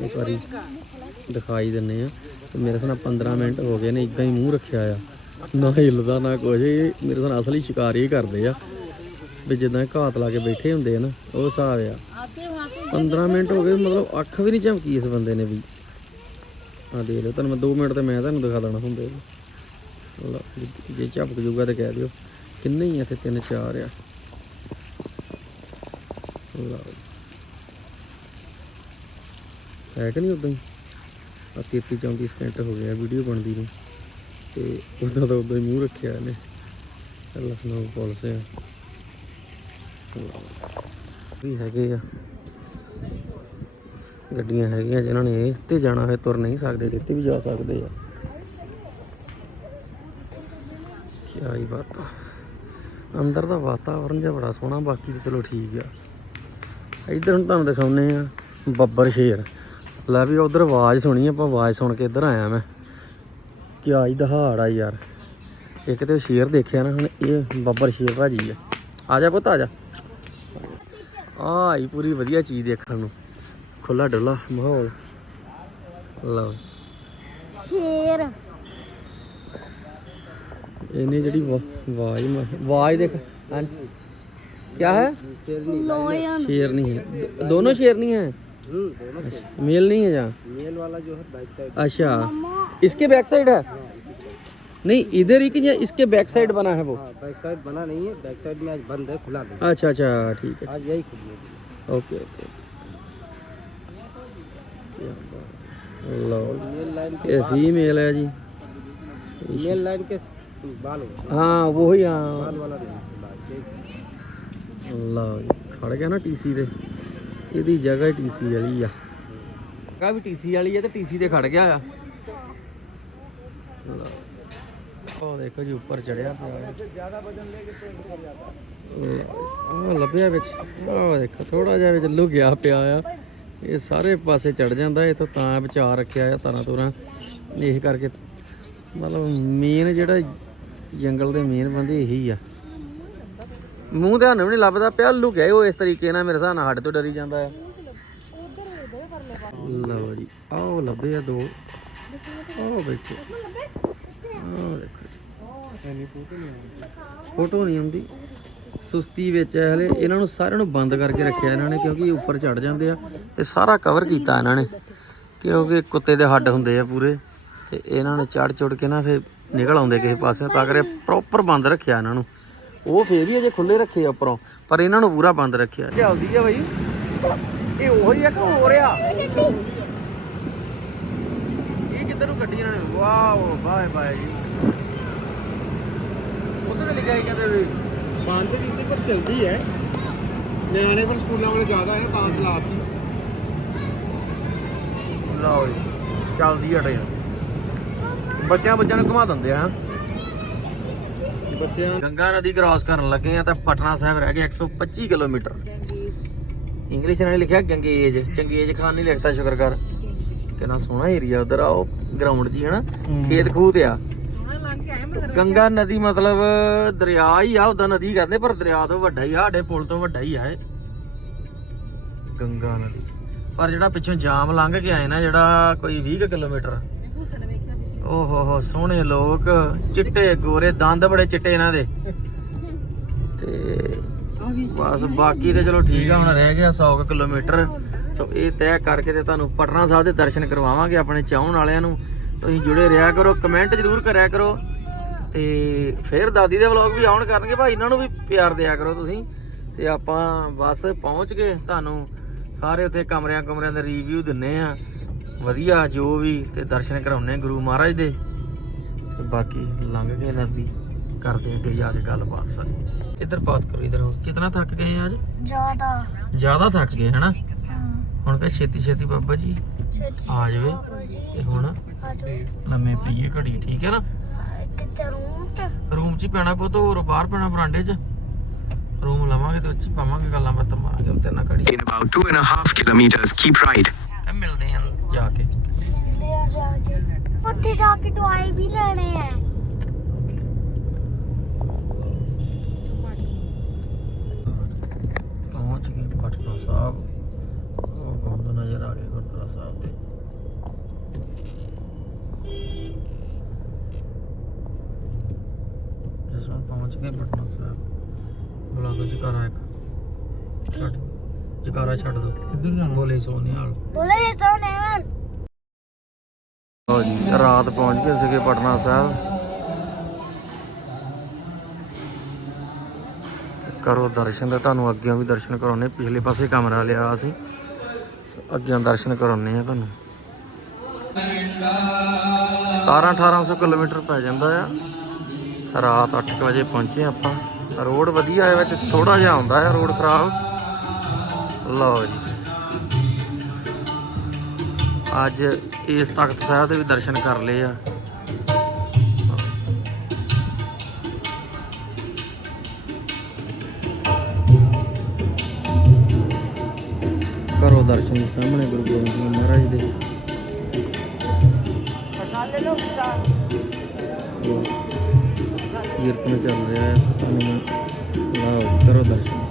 S2: ਇੱਕ ਵਾਰੀ ਦਿਖਾਈ ਦਿੰਨੇ ਆ ਤੇ ਮੇਰੇ ਸਾਹ 15 ਮਿੰਟ ਹੋ ਗਏ ਨੇ ਇਦਾਂ ਹੀ ਮੂੰਹ ਰੱਖਿਆ ਆ। ਨਾ ਹਿੱਲਦਾ ਨਾ ਕੁਝ ਇਹ ਮੇਰੇ ਸਾਹ ਅਸਲੀ ਸ਼ਿਕਾਰ ਹੀ ਕਰਦੇ ਆ। ਵੀ ਜਿੱਦਾਂ ਘਾਤ ਲਾ ਕੇ ਬੈਠੇ ਹੁੰਦੇ ਆ ਨਾ ਉਹ ਹਿਸਾਬ ਆ। 15 ਮਿੰਟ ਹੋ ਗਏ ਮਤਲਬ ਅੱਖ ਵੀ ਨਹੀਂ ਝਮਕੀ ਇਸ ਬੰਦੇ ਨੇ ਵੀ। ਆ ਦੇਖ ਲਓ ਤੁਹਾਨੂੰ ਮੈਂ 2 ਮਿੰਟ ਤੇ ਮੈਂ ਤੁਹਾਨੂੰ ਦਿਖਾ ਦੇਣਾ ਹੁੰਦੇ ਜੇ- ਝਪਕ ਜੂਗਾ ਤੇ ਕਹਿ ਦਿਓ ਕਿੰਨੇ ਹੀ ਆ ਇੱਥੇ ਤਿੰਨ ਚਾਰ ਆ। ਲਓ। ਜੀ। ਹੈ ਕਿ ਨਹੀਂ ਉਦਾਂ ਹੀ? ਆ 33 34 ਸਕਿੰਟ ਹੋ ਗਿਆ ਵੀਡੀਓ ਬਣਦੀ ਨੂੰ ਤੇ ਉਦਾਂ ਦਾ ਉਦਾਂ ਹੀ ਮੂੰਹ ਰੱਖਿਆ ਇਹਨੇ। ਇਹ ਲਖਨਊ ਪੁਲਿਸ ਆ। ਵੀ ਹੈਗੇ ਆ। ਗੱਡੀਆਂ ਹੈਗੀਆਂ ਜਿਨ੍ਹਾਂ ਨੇ ਇਹ ਤੇ ਜਾਣਾ ਹੋਏ, ਤੁਰ ਨਹੀਂ ਸਕਦੇ ਤੇ ਇੱਥੇ ਵੀ ਜਾ ਸਕਦੇ ਆ। ਕਿਆ ਹੀ ਬਾਤ ਆ। ਅੰਦਰ ਦਾ ਵਾਤਾਵਰਨ ਜਿਹਾ ਬੜਾ ਸੋਹਣਾ, ਬਾਕੀ ਤਾਂ ਚਲੋ ਠੀਕ ਆ। ਇੱਧਰ ਹੁਣ ਤੁਹਾਨੂੰ ਦਿਖਾਉਨੇ ਆ, ਬੱਬਰ ਸ਼ੇਰ। ਲੈ ਵੀ ਉਧਰ ਆਵਾਜ਼ ਸੁਣੀ, ਆਪਾਂ ਆਵਾਜ਼ ਸੁਣ ਕੇ ਇੱਧਰ ਆਇਆ ਮੈਂ। ਕਿਆ ਹੀ ਦਹਾੜ ਆ ਯਾਰ। ਇੱਕ ਤੇ ਸ਼ੇਰ ਦੇਖਿਆ ਨਾ, ਹੁਣ ਇਹ ਬੱਬਰ ਸ਼ੇਰ ਭਾਜੀ ਆ। ਆ ਜਾ ਪੁੱਤ, ਆ ਜਾ। ਆ ਆਈ ਪੂਰੀ ਵਧੀਆ ਚੀਜ਼ ਦੇਖਣ ਨੂੰ ਖੁੱਲਾ ਡੁੱਲਾ ਮਾਹੌਲ ਲਓ
S1: ਸ਼ੇਰ
S2: ਇਹਨੇ ਜਿਹੜੀ ਵਾ- ਆਵਾਜ਼ ਮ- ਆਵਾਜ਼ ਦੇਖ ਹਾਂਜੀ ਕੀ ਹੈ
S1: ਲੋਇਨ
S2: शेर नहीं है दो- दोनों शेर नहीं है मेल नहीं है जहाँ
S3: ਮੇਲ ਵਾਲਾ ਜੋ ਹੈ ਬਾਈਕ ਸਾਈਡ
S2: अच्छा इसके बैक साइड है नहीं इधर ही कि या इसके बैक साइड बना है वो
S3: बैक साइड बना नहीं है बैक साइड में आज बंद है खुला नहीं
S2: अच्छा अच्छा ठीक है
S3: आज यही खुली है
S2: ओके ओके क्या बात है। लो
S3: मेल लाइन
S2: ये फीमेल है जी
S3: मेल लाइन के बाल हो
S2: हाँ वही हाँ
S3: बाल वाला नहीं खुला यही
S2: ਲਓ ਜੀ ਖੜ ਗਿਆ ਨਾ ਟੀਸੀ ਤੇ ਇਹਦੀ ਜਗ੍ਹਾ ਟੀਸੀ ਵਾਲੀ ਆ ਜਗ੍ਹਾ ਵੀ ਟੀਸੀ ਵਾਲੀ ਆ ਤੇ ਟੀਸੀ ਤੇ ਖੜ ਗਿਆ ਆ ਲਓ। ਉਹ ਦੇਖੋ ਜੀ ਉੱਪਰ ਚੜਿਆ ਪਿਆ। ਜ਼ਿਆਦਾ ਵਜਨ ਲੈ ਕੇ ਆ ਲੱਭਿਆ ਵਿੱਚ। ਉਹ ਦੇਖੋ ਥੋੜਾ ਜਿਹਾ ਵਿੱਚ ਲੁਕਿਆ ਪਿਆ ਆ। ਇਹ ਸਾਰੇ ਪਾਸੇ ਚੜ ਜਾਂਦਾ ਇਹ ਤਾਂ ਤਾਂ ਬਚਾ ਰੱਖਿਆ ਆ ਤਾਰਾਂ ਤੁਰਾਂ। ਇਹ ਕਰਕੇ ਮਤਲਬ ਮੇਨ ਜਿਹੜਾ ਜੰਗਲ ਦੇ ਮੇਨ ਬੰਦੇ ਇਹੀ ਆ। ਮੂੰਹ ਤੇ ਸਾਨੂੰ ਵੀ ਨਹੀਂ ਲੱਭਦਾ ਪਿਆ ਲੁਕਿਆ ਉਹ ਇਸ ਤਰੀਕੇ ਨਾਲ ਮੇਰੇ ਹਿਸਾਬ ਨਾਲ ਸਾਡੇ ਤੋਂ ਡਰੀ ਜਾਂਦਾ ਹੈ ਲਓ ਜੀ ਆਹ ਲੱਭੇ ਆ ਦੋ। ਆਹ ਵੇਖੋ। ਆਹ ਦੇਖੋ ਫੋਟੋ ਨਹੀਂ ਆਉਂਦੀ। ਸੁਸਤੀ ਵਿੱਚ ਹੈ ਹਲੇ। ਇਹਨਾਂ ਨੂੰ ਸਾਰਿਆਂ ਨੂੰ ਬੰਦ ਕਰਕੇ ਰੱਖਿਆ ਇਹਨਾਂ ਨੇ ਕਿਉਂਕਿ ਉੱਪਰ ਚੜ ਜਾਂਦੇ ਆ। ਤੇ ਸਾਰਾ ਕਵਰ ਕੀਤਾ ਇਹਨਾਂ ਨੇ। ਕਿਉਂਕਿ ਕੁੱਤੇ ਦੇ ਹੱਡ ਹੁੰਦੇ ਆ ਪੂਰੇ। ਤੇ ਇਹਨਾਂ ਨੇ ਚੜ ਚੜ ਕੇ ਨਾ ਫੇ ਨਿਕਲ ਆਉਂਦੇ ਕਿਸੇ ਪਾਸੇ ਤਾਂ ਕਰੇ ਪ੍ਰੋਪਰ ਬੰਦ ਰੱਖਿਆ ਇਹਨਾਂ ਨੂੰ। ਉਹ ਫੇਰ ਵੀ ਅਜੇ ਖੁੱਲੇ ਰੱਖੇ ਆ ਉੱਪਰੋਂ ਪਰ ਇਹਨਾਂ ਨੂੰ ਪੂਰਾ ਬੰਦ ਰੱਖਿਆ। ਲਿਆਉਂਦੀ ਆ ਬਾਈ। ਇਹ ਉਹੀ ਆ ਕਿ ਹੋ ਰਿਹਾ ਇਹ ਕਿੱਧਰ ਨੂੰ ਕੱਢੀ ਇਹਨਾਂ ਨੇ? ਵਾਹ ਬਾਏ ਬਾਏ ਬੱਚਿਆਂ ਬੱਚਿਆਂ ਨੂੰ ਘੁਮਾ ਦਿੰਦੇ ਆ
S3: ਬੱਚਿਆਂ
S2: ਗੰਗਾ ਨਦੀ ਕ੍ਰਾਸ ਕਰਨ ਲੱਗੇ ਆ ਤਾਂ ਪਟਨਾ ਸਾਹਿਬ ਰਹਿ ਗਿਆ 125 ਕਿਲੋਮੀਟਰ। ਇੰਗਲਿਸ਼ ਨਾਲ ਲਿਖਿਆ ਗੰਗੇਜ। ਚੰਗੇਜ ਖਾਨ ਨਹੀਂ ਲਿਖਤਾ ਸ਼ੁਕਰ ਕਰ। ਕਿੰਨਾ ਸੋਹਣਾ ਏਰੀਆ ਉਧਰ ਆ ਉਹ ਗਰਾਊਂਡ ਜੀ ਹਨਾ। ਖੇਤ ਖੂਤ ਆ। ਗੰਗਾ ਨਦੀ ਮਤਲਬ ਦਰਿਆ ਹੀ ਆ ਉਹਦਾ ਨਦੀ ਕਹਿੰਦੇ ਪਰ ਦਰਿਆ ਤੋਂ ਵੱਡਾ ਹੀ ਆ ਸਾਡੇ ਪੁਲ ਤੋਂ ਵੱਡਾ ਹੀ ਆ ਇਹ। ਗੰਗਾ ਨਦੀ। ਪਰ ਜਿਹੜਾ ਪਿੱਛੋਂ ਜਾਮ ਲੰਘ ਕੇ ਆਏ ਨਾ ਜਿਹੜਾ ਕੋਈ 20 ਕੁ ਕਿਲੋਮੀਟਰ। ਓਹੋ ਹੋ ਸੋਹਣੇ ਲੋਕ ਚਿੱਟੇ ਗੋਰੇ ਦੰਦ ਬੜੇ ਚਿੱਟੇ ਇਹਨਾਂ ਦੇ। ਤੇ ਬਸ ਬਾਕੀ ਤੇ ਚਲੋ ਠੀਕ ਆ ਹੁਣ ਰਹਿ ਗਿਆ 100 ਕੁ ਕਿਲੋਮੀਟਰ। ਸੋ ਇਹ ਤੈਅ ਕਰਕੇ ਤੇ ਤੁਹਾਨੂੰ ਪਟਨਾ ਸਾਹਿਬ ਦੇ ਦਰਸ਼ਨ ਕਰਵਾਵਾਂਗੇ ਆਪਣੇ ਚਾਹਣ ਵਾਲਿਆਂ ਨੂੰ। ਤੁਸੀਂ ਜੁੜੇ ਰਿਹਾ ਕਰੋ ਕਮੈਂਟ ਜ਼ਰੂਰ ਕਰਿਆ ਕਰੋ। ਤੇ ਫਿਰ ਦਾਦੀ ਦੇ ਵਲੌਗ ਵੀ ਆਉਣ ਕਰਨਗੇ। ਭਾਈ ਇਹਨਾਂ ਨੂੰ ਵੀ ਪਿਆਰ ਦਿਆ ਕਰੋ ਤੁਸੀਂ। ਤੇ ਆਪਾਂ ਬਸ ਪਹੁੰਚ ਗਏ। ਤੁਹਾਨੂੰ ਸਾਰੇ ਉੱਥੇ ਕਮਰਿਆਂ ਕਮਰਿਆਂ ਦਾ ਰਿਵਿਊ ਦਿੰਨੇ ਆ। ਵਧੀਆ ਜੋ ਵੀ ਤੇ ਦਰਸ਼ਨ ਕਰਾਉਣੇ ਗੁਰੂ ਮਹਾਰਾਜ ਦੇ। ਤੇ ਬਾਕੀ ਲੰਘ ਗਏ ਨਦੀ ਕਰਦੇ ਅੱਗੇ ਜਾ ਕੇ ਗੱਲਬਾਤ ਸਾਰੀ। ਇੱਧਰ ਬਾਤ ਕਰੋ ਇੱਧਰ ਹੋ ਕਿਤਨਾ ਥੱਕ ਗਏ ਅੱਜ?
S1: ਜ਼ਿਆਦਾ।
S2: ਜ਼ਿਆਦਾ ਥੱਕ ਗਏ ਹਨਾ? ਹੁਣ ਕਹ ਛੇਤੀ ਛੇਤੀ ਬਾਬਾ ਜੀ ਆ ਜਾਵੇ। ਤੇ ਹੁਣ ਲੰਮੇ ਪਈਏ ਘੜੀ ਠੀਕ ਹੈ ਨਾ?
S1: ਰੂਮ ਚ।
S2: ਰੂਮ 'ਚ ਹੀ ਪੈਣਾ ਪੁੱਤ ਹੋਰ ਬਾਹਰ ਪੈਣਾ ਬਰਾਂਡੇ 'ਚ। ਰੂਮ ਲਵਾਂਗੇ ਤੇ ਉੱਚ ਪਾਵਾਂਗੇ ਗੱਲਾਂ ਬਾਤਾਂ ਮਾਰਾਂਗੇ ਉੱਤੇ ਨਾ ਘੜੀ।
S5: In about two and a half kilometers, keep right.
S2: ਇਹ ਮਿਲਦੇ ਹਾਂ ਜਾ ਕੇ।
S1: ਲਿਆ ਜਾ ਕੇ। ਉੱਥੇ ਜਾ ਕੇ ਦਵਾਈ ਵੀ ਲੈਣੇ ਆ
S2: ਪਹੁੰਚ ਗਏ ਪਟਨਾ ਸਾਹਿਬ ਉਹ ਬੰਦ ਨਜ਼ਰ ਆ ਗਏ ਗੁਰਦੁਆਰਾ ਸਾਹਿਬ ਦੇ ਜਿਸ ਨੂੰ ਪਹੁੰਚ ਗਏ ਪਟਨਾ ਸਾਹਿਬ ਬੁਲਾ ਦੋ ਜਕਾਰਾ ਇੱਕ ਛੱਡ ਜਕਾਰਾ ਛੱਡ ਦੋ। ਕਿੱਧਰ ਜਾਣਾ? ਬੋਲੇ ਸੋਨਿਆਲ
S1: ਬੋਲੇ ਸੋਨੇ
S2: ਲਓ ਜੀ ਰਾਤ ਪਹੁੰਚ ਗਏ ਸੀਗੇ ਪਟਨਾ ਸਾਹਿਬ। ਕਰੋ ਦਰਸ਼ਨ ਤੇ ਤੁਹਾਨੂੰ ਅੱਗੇ ਵੀ ਦਰਸ਼ਨ ਕਰਾਉਣੇ ਪਿਛਲੇ ਪਾਸੇ ਕਮਰਾ ਲਿਆ ਅਸੀਂ ਅੱਗੇ ਦਰਸ਼ਨ ਕਰਾਉਣੇ ਆ ਤੁਹਾਨੂੰ। 17 1800 ਕਿਲੋਮੀਟਰ ਪੈ ਜਾਂਦਾ ਆ। ਰਾਤ 8 ਵਜੇ ਪਹੁੰਚੇ ਆਪਾਂ। ਰੋਡ ਵਧੀਆ ਹੈ ਵਿੱਚ ਥੋੜਾ ਜਿਹਾ ਆਉਂਦਾ ਹੈ ਰੋਡ ਖਰਾਬ। ਲਓ ਜੀ। ਅੱਜ ਇਸ ਤਖਤ ਸਾਹਿਬ ਦੇ ਵੀ ਦਰਸ਼ਨ ਕਰ ਲਏ ਆ। ਕਰੋ ਦਰਸ਼ਨ ਦੇ ਸਾਹਮਣੇ ਗੁਰੂ ਗੋਬਿੰਦ ਸਿੰਘ ਮਹਾਰਾਜ ਦੇ। ਕੀਰਤਨ ਚੱਲ ਰਿਹਾ ਹੈ। ਤੁਹਾਨੂੰ ਲਾਓ ਕਰੋ ਦਰਸ਼ਨ।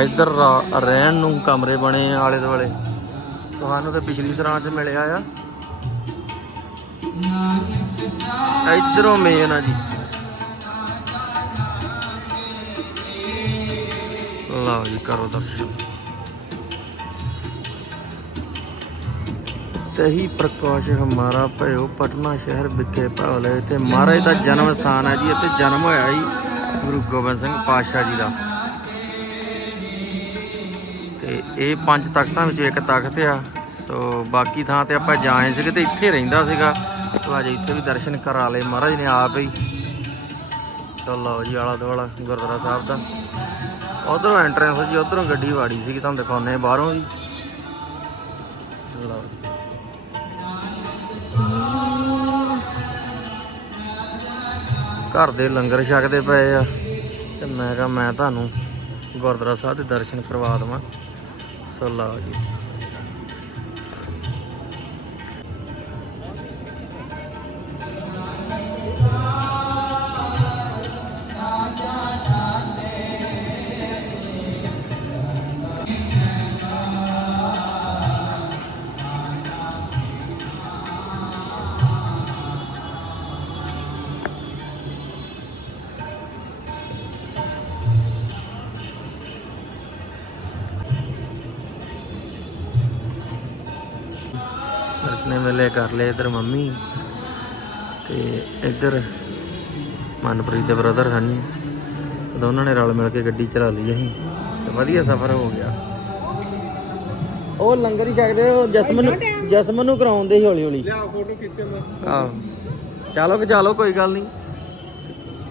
S2: ਇੱਧਰ ਰਾ- ਰਹਿਣ ਨੂੰ ਕਮਰੇ ਬਣੇ ਆ ਆਲੇ ਦੁਆਲੇ। ਤੁਹਾਨੂੰ ਤੇ ਪਿਛਲੀ ਸਰਾਂ ਚ ਮਿਲਿਆ ਆ। ਇੱਧਰੋਂ ਮੇਨ ਆ ਜੀ। ਲਓ ਜੀ, ਕਰੋ ਦਰਸ਼ਨ। ਤਹੀ ਪ੍ਰਕਾਸ਼ ਹਮਾਰਾ ਭਇਓ, ਪਟਨਾ ਸ਼ਹਿਰ ਵਿਖੇ ਭਵਲੇ। ਤੇ ਮਹਾਰਾਜ ਦਾ ਜਨਮ ਸਥਾਨ ਹੈ ਜੀ, ਇੱਥੇ ਜਨਮ ਹੋਇਆ ਜੀ ਗੁਰੂ ਗੋਬਿੰਦ ਸਿੰਘ ਪਾਤਸ਼ਾਹ ਜੀ ਦਾ। ਇਹ ਪੰਜ ਤਖਤਾਂ ਵਿੱਚੋਂ ਇੱਕ ਤਖਤ ਆ। ਸੋ ਬਾਕੀ ਥਾਂ ਤੇ ਆਪਾਂ ਜਾਏ ਸੀਗੇ ਤੇ ਇੱਥੇ ਰਹਿੰਦਾ ਸੀਗਾ। ਸੋ ਅੱਜ ਇੱਥੇ ਵੀ ਦਰਸ਼ਨ ਕਰਾ ਲਏ ਮਹਾਰਾਜ ਨੇ ਆਪ ਹੀ। ਚਲੋ ਜੀ, ਆਲਾ ਦੁਆਲਾ, ਗੁਰਦੁਆਰਾ ਸਾਹਿਬ ਦਾ। ਉਧਰੋਂ ਐਂਟਰੈਂਸ ਜੀ, ਉਧਰੋਂ ਗੱਡੀ ਵਾੜੀ ਸੀਗੀ, ਤੁਹਾਨੂੰ ਦਿਖਾਉਨੇ ਬਾਹਰੋਂ ਵੀ। ਲਓ ਘਰ ਦੇ ਲੰਗਰ ਛਕਦੇ ਪਏ ਆ। ਤੇ ਮੈਂ ਕਿਹਾ ਮੈਂ ਤੁਹਾਨੂੰ ਗੁਰਦੁਆਰਾ ਸਾਹਿਬ ਦੇ ਦਰਸ਼ਨ ਕਰਵਾ ਦਵਾਂ। ਸੋ ਵੇਲੇ ਕਰ ਲਏ ਇਧਰ ਮੰਮੀ ਤੇ ਇੱਧਰ ਮਨਪ੍ਰੀਤ ਦੇ ਬ੍ਰਦਰ ਹਨ। ਦੋਨਾਂ ਨੇ ਰਲ ਮਿਲ ਕੇ ਗੱਡੀ ਚਲਾ ਲਈ ਅਸੀਂ। ਤੇ ਵਧੀਆ ਸਫ਼ਰ ਹੋ ਗਿਆ। ਉਹ ਲੰਗਰ ਹੀ ਛਕਦੇ ਉਹ ਜਸਮਨ ਨੂੰ ਜਸਮਨ ਨੂੰ ਕਰਾਉਂਦੇ ਸੀ ਹੌਲੀ ਹੌਲੀ
S3: ਲਿਆ ਫੋਟੋ ਖਿੱਚੇ ਮੈਂ
S2: ਆਹੋ ਚਲੋ ਕਿ ਚਲੋ ਕੋਈ ਗੱਲ ਨਹੀਂ।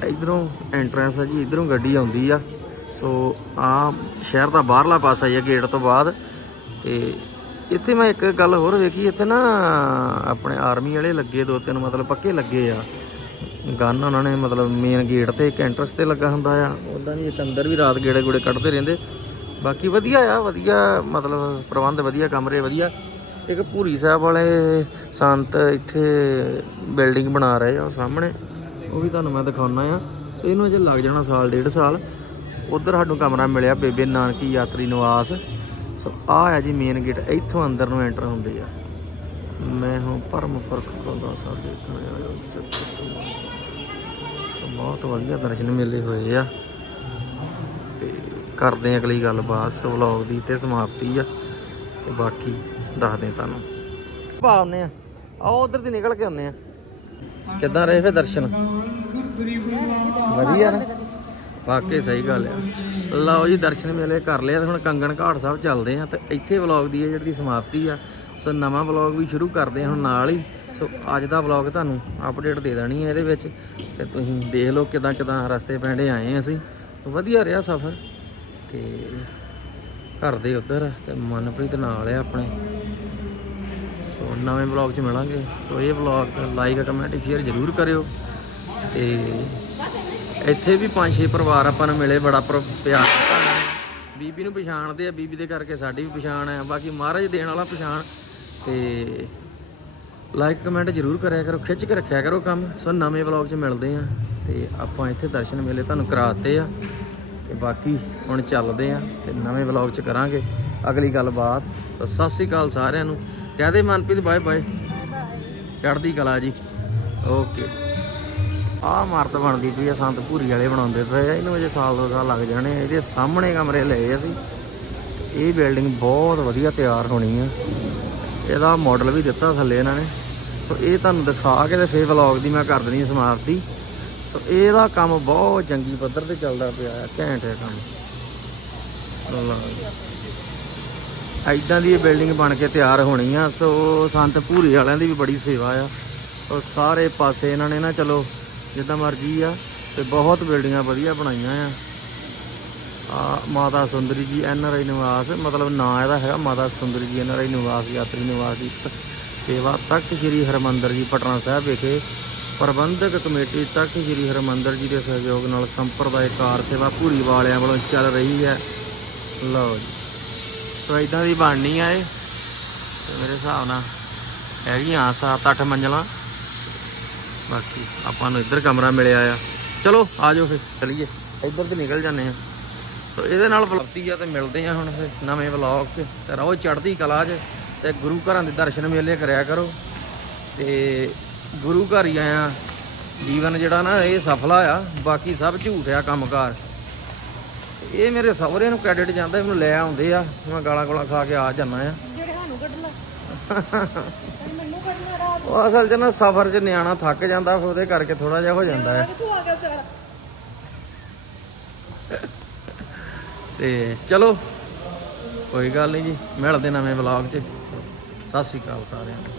S2: ਇਧਰੋਂ ਐਂਟਰੈਂਸ ਹੈ ਜੀ ਇਧਰੋਂ ਗੱਡੀ ਆਉਂਦੀ ਆ। ਸੋ ਆ ਸ਼ਹਿਰ ਦਾ ਬਾਹਰਲਾ ਪਾਸਾ ਹੀ ਆ ਗੇਟ ਤੋਂ ਬਾਅਦ। ਤੇ ਇੱਥੇ ਮੈਂ ਇੱਕ ਗੱਲ ਹੋਰ ਵੇਖੀ, ਇੱਥੇ ਨਾ ਆਪਣੇ ਆਰਮੀ ਵਾਲੇ ਲੱਗੇ, ਦੋ ਤਿੰਨ ਮਤਲਬ ਪੱਕੇ ਲੱਗੇ ਆ। ਗਨ ਉਹਨਾਂ ਨੇ ਮਤਲਬ ਮੇਨ ਗੇਟ ਤੇ, ਇੱਕ ਐਂਟਰਸ ਤੇ ਲੱਗਾ ਹੁੰਦਾ ਆ। ਉਦਾਂ ਵੀ ਇੱਕ ਅੰਦਰ ਵੀ ਰਾਤ ਗੇੜੇ ਗੂੜੇ ਕੱਢਦੇ ਰਹਿੰਦੇ। ਬਾਕੀ ਵਧੀਆ ਆ, ਵਧੀਆ ਮਤਲਬ ਪ੍ਰਬੰਧ, ਵਧੀਆ ਕਮਰੇ, ਵਧੀਆ। ਇੱਕ ਭੂਰੀ ਸਾਹਿਬ ਵਾਲੇ ਸੰਤ ਇੱਥੇ ਬਿਲਡਿੰਗ ਬਣਾ ਰਹੇ ਆ ਉਹ ਸਾਹਮਣੇ। ਉਹ ਵੀ ਤੁਹਾਨੂੰ ਮੈਂ ਦਿਖਾਉਣਾ ਆ। ਸੋ ਇਹਨੂੰ ਅਜੇ ਲੱਗ ਜਾਣਾ ਸਾਲ, ਡੇਢ ਸਾਲ। ਉਧਰ ਸਾਨੂੰ ਕਮਰਾ ਮਿਲਿਆ, ਬੇਬੇ ਨਾਨਕੀ ਯਾਤਰੀ ਨਿਵਾਸ। ਸੋ ਆ ਆ ਜੀ ਮੇਨ ਗੇਟ ਇੱਥੋਂ ਅੰਦਰ ਨੂੰ ਐਂਟਰ ਹੁੰਦੇ ਆ। ਮੈਂ ਹੁਣ ਪਰਮ ਫ਼ਰਕ ਕੋਦਾ ਸਾਹਿਬ ਦੇਖਣ ਆਇਆ ਬਹੁਤ ਵਧੀਆ ਦਰਸ਼ਨ ਮੇਲੇ ਹੋਏ ਆ। ਤੇ ਕਰਦੇ ਆ ਅਗਲੀ ਗੱਲਬਾਤ ਸੋ ਵਲੌਗ ਦੀ ਤੇ ਸਮਾਪਤੀ ਆ। ਤੇ ਬਾਕੀ ਦੱਸਦੇ ਤੁਹਾਨੂੰ। ਪਾਉਨੇ ਆ। ਆਓ ਉਧਰ ਦੀ ਨਿਕਲ ਕੇ ਆਉਂਦੇ ਆ। ਕਿੱਦਾਂ ਰਹੇ ਫੇ ਦਰਸ਼ਨ? ਵਧੀਆ ਨਾ? ਵਾਕਈ ਸਹੀ ਗੱਲ ਆ। ਲਓ ਜੀ, ਦਰਸ਼ਨ ਮੇਲੇ ਕਰ ਲਿਆ ਤੇ ਹੁਣ ਕੰਗਣ ਘਾਟ ਸਾਹਿਬ ਚੱਲਦੇ ਆ ਤੇ ਇੱਥੇ ਵਲੌਗ ਦੀ ਹੈ ਜਿਹੜੀ ਸਮਾਪਤੀ ਆ, ਸੋ ਨਵਾਂ ਵਲੌਗ ਵੀ ਸ਼ੁਰੂ ਕਰਦੇ ਆ ਹੁਣ ਨਾਲ ਹੀ। ਸੋ ਅੱਜ ਦਾ ਵਲੌਗ ਤੁਹਾਨੂੰ ਅਪਡੇਟ ਦੇ ਦੇਣੀ ਹੈ ਇਹਦੇ ਵਿੱਚ ਤੇ ਤੁਸੀਂ ਦੇਖ ਲਓ ਕਿਦਾਂ ਕਿਦਾਂ ਰਸਤੇ ਪੈਂਡੇ ਆਏ ਅਸੀਂ। ਵਧੀਆ ਰਿਹਾ ਸਫ਼ਰ ਤੇ ਘਰ ਦੇ ਉੱਧਰ ਤੇ ਮਨਪ੍ਰੀਤ ਨਾਲ ਆ ਆਪਣੇ। ਸੋ ਨਵੇਂ ਵਲੌਗ 'ਚ ਮਿਲਾਂਗੇ। ਸੋ ਇਹ ਵਲੌਗ ਲਾਈਕ ਕਮੈਂਟ ਸ਼ੇਅਰ ਜ਼ਰੂਰ ਕਰਿਓ ਤੇ ਇੱਥੇ ਵੀ ਪੰਜ ਛੇ ਪਰਿਵਾਰ ਆਪਾਂ ਨੂੰ ਮਿਲੇ, ਬੜਾ ਪਰ- ਪਿਆਰ ਬੀਬੀ ਨੂੰ ਪਛਾਣਦੇ ਆ, ਬੀਬੀ ਦੇ ਕਰਕੇ ਸਾਡੀ ਵੀ ਪਛਾਣ ਆ। ਬਾਕੀ ਮਹਾਰਾਜ ਦੇਣ ਵਾਲਾ ਪਛਾਣ। ਤੇ ਲਾਈਕ ਕਮੈਂਟ ਜ਼ਰੂਰ ਕਰਿਆ ਕਰੋ, ਖਿੱਚ ਕੇ ਰੱਖਿਆ ਕਰੋ ਕੰਮ। ਸੋ ਨਵੇਂ ਵਲੌਗ 'ਚ ਮਿਲਦੇ ਆ। ਤੇ ਆਪਾਂ ਇੱਥੇ ਦਰਸ਼ਨ ਮੇਲੇ ਤੁਹਾਨੂੰ ਕਰਾਤੇ ਆ। ਤੇ ਬਾਕੀ ਹੁਣ ਚੱਲਦੇ ਆ ਤੇ ਨਵੇਂ ਵਲੌਗ 'ਚ ਕਰਾਂਗੇ ਅਗਲੀ ਗੱਲਬਾਤ। ਤਾਂ ਸਤਿ ਸ੍ਰੀ ਅਕਾਲ ਸਾਰਿਆਂ ਨੂੰ। ਕਹਦੇ ਮਨਪ੍ਰੀਤ ਬਾਏ ਬਾਏ ਚੜ੍ਹਦੀ ਕਲਾ ਜੀ। ਓਕੇ ਆਹ ਇਮਾਰਤ ਬਣਦੀ ਪਈ ਆ, ਸੰਤ ਭੂਰੀ ਵਾਲੇ ਬਣਾਉਂਦੇ ਪਏ ਆ। ਇਹਨੂੰ ਅਜੇ ਸਾਲ ਦੋ ਸਾਲ ਲੱਗ ਜਾਣੇ ਇਹਦੇ ਸਾਹਮਣੇ ਕਮਰੇ ਲਏ ਅਸੀਂ। ਇਹ ਬਿਲਡਿੰਗ ਬਹੁਤ ਵਧੀਆ ਤਿਆਰ ਹੋਣੀ ਆ। ਇਹਦਾ ਮਾਡਲ ਵੀ ਦਿੱਤਾ ਥੱਲੇ ਇਹਨਾਂ ਨੇ। ਸੋ ਇਹ ਤੁਹਾਨੂੰ ਦਿਖਾ ਕੇ ਤੇ ਫੇਰ ਵਲੌਗ ਦੀ ਮੈਂ ਕਰ ਦੇਣੀ ਆ ਸਮਾਪਤੀ। ਸੋ ਇਹਦਾ ਕੰਮ ਬਹੁਤ ਚੰਗੀ ਪੱਧਰ ਤੇ ਚੱਲਦਾ ਪਿਆ ਆ। ਘੈਂਟ ਹੈ ਕੰਮ। ਐਦਾਂ ਦੀ ਇਹ ਬਿਲਡਿੰਗ ਬਣ ਕੇ ਤਿਆਰ ਹੋਣੀ ਆ। ਸੋ ਸੰਤ ਭੂਰੀ ਵਾਲਿਆਂ ਦੀ ਵੀ ਬੜੀ ਸੇਵਾ ਆ। ਉਹ ਸਾਰੇ ਪਾਸੇ ਇਹਨਾਂ ਨੇ ਨਾ, ਚਲੋ ਜਿੱਦਾਂ ਮਰਜ਼ੀ ਆ, ਤੇ ਬਹੁਤ ਬਿਲਡਿੰਗਾਂ ਵਧੀਆ ਬਣਾਈਆਂ ਆ। ਆ ਮਾਤਾ ਸੁੰਦਰੀ ਜੀ, ਐਨ ਆਰ ਆਈ ਨਿਵਾਸ, ਮਤਲਬ ਨਾਂ ਇਹਦਾ ਹੈਗਾ ਮਾਤਾ ਸੁੰਦਰੀ ਜੀ, ਐਨ ਆਰ ਆਈ ਨਿਵਾਸ, ਯਾਤਰੀ ਨਿਵਾਸ ਦੀ ਸੇਵਾ ਤਖਤ ਸ੍ਰੀ ਹਰਮੰਦਰ ਜੀ, ਪਟਨਾ ਸਾਹਿਬ ਵਿਖੇ ਪ੍ਰਬੰਧਕ ਕਮੇਟੀ ਤਖਤ ਸ੍ਰੀ ਹਰਮੰਦਰ ਜੀ ਦੇ ਸਹਿਯੋਗ ਨਾਲ ਸੰਪਰਦਾਇ ਕਾਰ ਸੇਵਾ ਪੂਰੀ ਵਾਲਿਆਂ ਵੱਲੋਂ ਚੱਲ ਰਹੀ ਹੈ। ਲਓ ਜੀ। ਸੋ ਇਦਾਂ ਦੀ ਬਣਨੀ ਆ ਇਹ। ਮੇਰੇ ਹਿਸਾਬ ਨਾਲ ਹੈਗੀਆਂ 7-8 ਮੰਜ਼ਲਾਂ। ਬਾਕੀ ਆਪਾਂ ਨੂੰ ਇੱਧਰ ਕਮਰਾ ਮਿਲਿਆ ਆ। ਚਲੋ ਆ ਜਾਓ ਫਿਰ ਚਲੀਏ। ਇੱਧਰ ਤੇ ਨਿਕਲ ਜਾਂਦੇ ਆ। ਸੋ ਇਹਦੇ ਨਾਲ ਬਲਪਤੀ ਆ ਤੇ ਮਿਲਦੇ ਆ ਹੁਣ ਫਿਰ ਨਵੇਂ ਵਲੌਗ 'ਚ। ਤੇ ਰਹੋ ਚੜ੍ਹਦੀ ਕਲਾ 'ਚ ਤੇ ਗੁਰੂ ਘਰਾਂ ਦੇ ਦਰਸ਼ਨ ਮੇਲੇ ਕਰਿਆ ਕਰੋ। ਤੇ ਗੁਰੂ ਘਰ ਹੀ ਆਇਆ। ਜੀਵਨ ਜਿਹੜਾ ਨਾ ਇਹ ਸਫਲਾ ਆ। ਬਾਕੀ ਸਭ ਝੂਠ ਆ ਕੰਮਕਾਰ। ਇਹ ਮੇਰੇ ਸਹੁਰੇ ਨੂੰ ਕ੍ਰੈਡਿਟ ਜਾਂਦਾ ਮੈਨੂੰ ਲੈ ਆਉਂਦੇ ਆ। ਮੈਂ ਗਾਲਾਂ ਗੋਲਾਂ ਖਾ ਕੇ ਆ ਜਾਂਦਾ ਆ।
S4: ਜਿਹੜੇ ਸਾਨੂੰ ਕੱਢ ਲੈ
S2: ਉਹ ਅਸਲ 'ਚ ਨਾ ਸਫ਼ਰ 'ਚ ਨਿਆਣਾ ਥੱਕ ਜਾਂਦਾ ਫਿਰ ਉਹਦੇ ਕਰਕੇ ਥੋੜਾ ਜਿਹਾ ਹੋ ਜਾਂਦਾ ਹੈ।
S4: ਕਿੱਥੋਂ ਆ ਗਿਆ ਵਿਚਾਰਾ
S2: ਤੇ ਚਲੋ ਕੋਈ ਗੱਲ ਨਹੀਂ ਜੀ ਮਿਲਦੇ ਨਵੇਂ ਵਲੌਗ 'ਚ। ਸਤਿ ਸ਼੍ਰੀ ਅਕਾਲ ਸਾਰਿਆਂ ਨੂੰ।